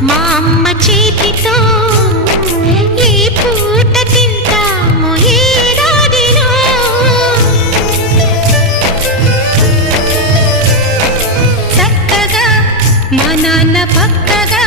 మా అమ్మ చేతితో ఈ పూట తింటాము ఏడాదిలో. చక్కగా మా నాన్న పక్కగా